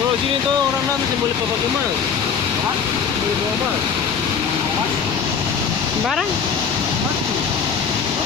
Bro, sini tuh orang nanti boleh pakai mas. Hah? Boleh bawa mas. Barang?